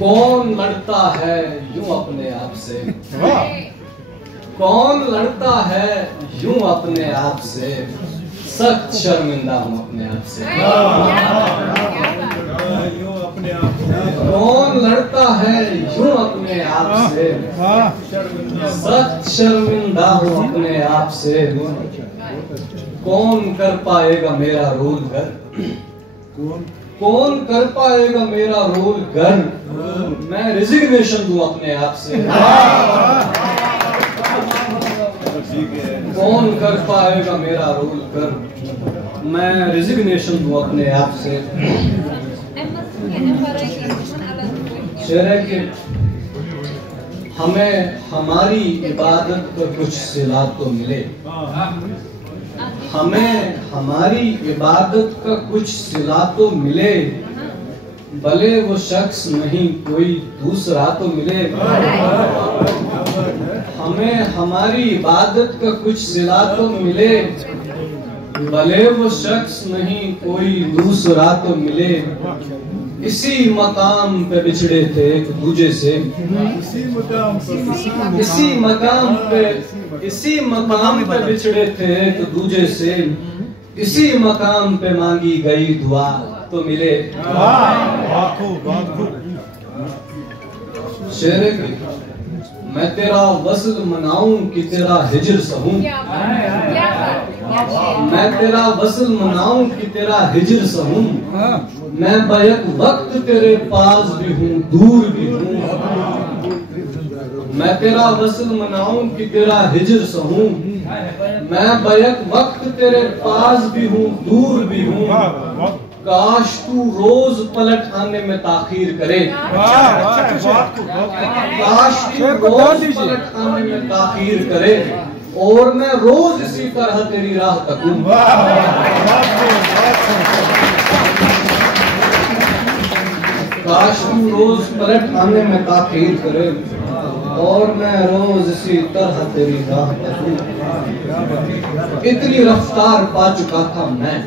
कौन लड़ता है यूं अपने आप से, कौन लड़ता है यूं अपने आप से, सख्त शर्मिंदा हूं अपने आप से। कौन लड़ता है यूं अपने आप से, सख्त शर्मिंदा हूं अपने आप से। कौन कर पाएगा मेरा रोल घर, कौन कर पाएगा मेरा रोल घर, मैं रिजिग्नेशन दूं अपने आप से। कौन कर पाएगा मेरा रोल कर, मैं रिजिग्नेशन दूं अपने आप से। शेर है कि हमें हमारी इबादत पर कुछ सिला तो मिले, हमें हमारी इबादत का कुछ सिला तो मिले, भले वो शख्स नहीं कोई दूसरा तो मिले। हमें हमारी इबादत का कुछ सिला तो मिले, भले वो शख्स नहीं कोई दूसरा तो मिले। इसी मकाम पे बिछड़े थे एक दूजे से, इसी मकाम पे बिछड़े थे एक दूजे से। इसी मकाम पे मांगी गई दुआ तो मिले। शेर की मैं तेरा वस्ल मनाऊं कि तेरा हिज्र सहूं, मैं तेरा वस्ल मनाऊं कि तेरा हिज्र सहूं। मैं बैक वक्त तेरे पास भी हूँ दूर भी हूँ। मैं तेरा वस्ल मनाऊं कि तेरा हिज्र सहूं। मैं बैक वक्त तेरे पास भी हूँ दूर भी हूँ। काश तू रोज पलट आने में ताखीर करे, काश तू रोज पलट आने में ताखीर करे, और मैं रोज इसी तरह तेरी राह तकूं। काश तू रोज पलट आने में ताखीर करे, और मैं रोज इसी तरह तेरी राह तकूं। इतनी रफ्तार पा चुका था मैं,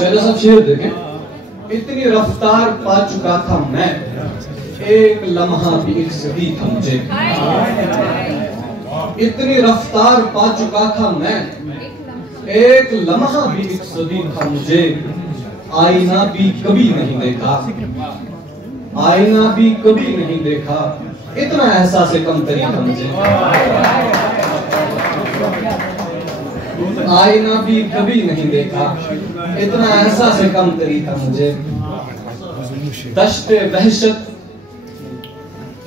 चलो सब शेर देखें। इतनी रफ्तार पा चुका था मैं, एक लम्हा भी एक सदी था मुझे। इतनी रफ्तार पा चुका था मैं, एक लम्हा भी एक सदी था मुझे। आईना भी कभी नहीं देखा, आईना भी कभी नहीं देखा, इतना एहसास कम तरी था मुझे। आईना भी कभी नहीं देखा, इतना एहसास कम तरी था मुझे। दश्ते वहशत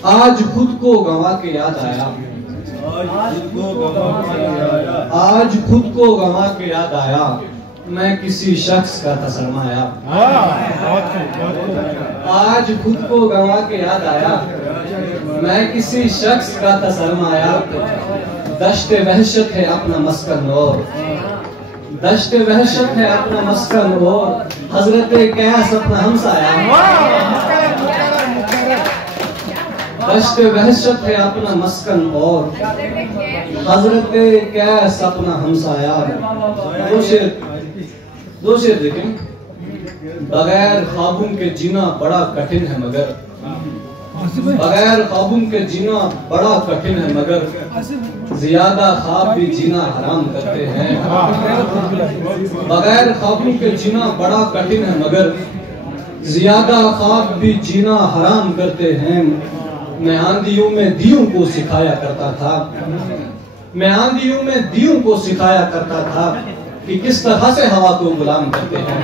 आज खुद को गंवा के याद आया, आज खुद को गंवा के याद आया। मैं किसी शख्स का था सरमाया, आज खुद को गंवा के याद आया। मैं किसी शख्स का था सरमाया। दश्ते वहशत है अपना मस्कन और, दश्ते वहशत है अपना मस्कन और, हजरते कैस अपना हमसाया। दश्ते वहशत है अपना मस्कन और, हजरते कैस अपना हमसाया। दो शेर देखें। बगैर ख्वाबों के जीना बड़ा कठिन है मगर, बगैर ख्वाबों के जीना बड़ा कठिन है मगर, ज्यादा ख्वाब भी जीना हराम करते हैं। बगैर ख्वाबों के जीना बड़ा कठिन है मगर, ज्यादा ख्वाब भी जीना हराम करते हैं। मैं आंधियों में दियों को सिखाया करता था, मैं आंधियों में दियों को सिखाया करता था कि किस तरह से हवा को गुलाम करते हैं।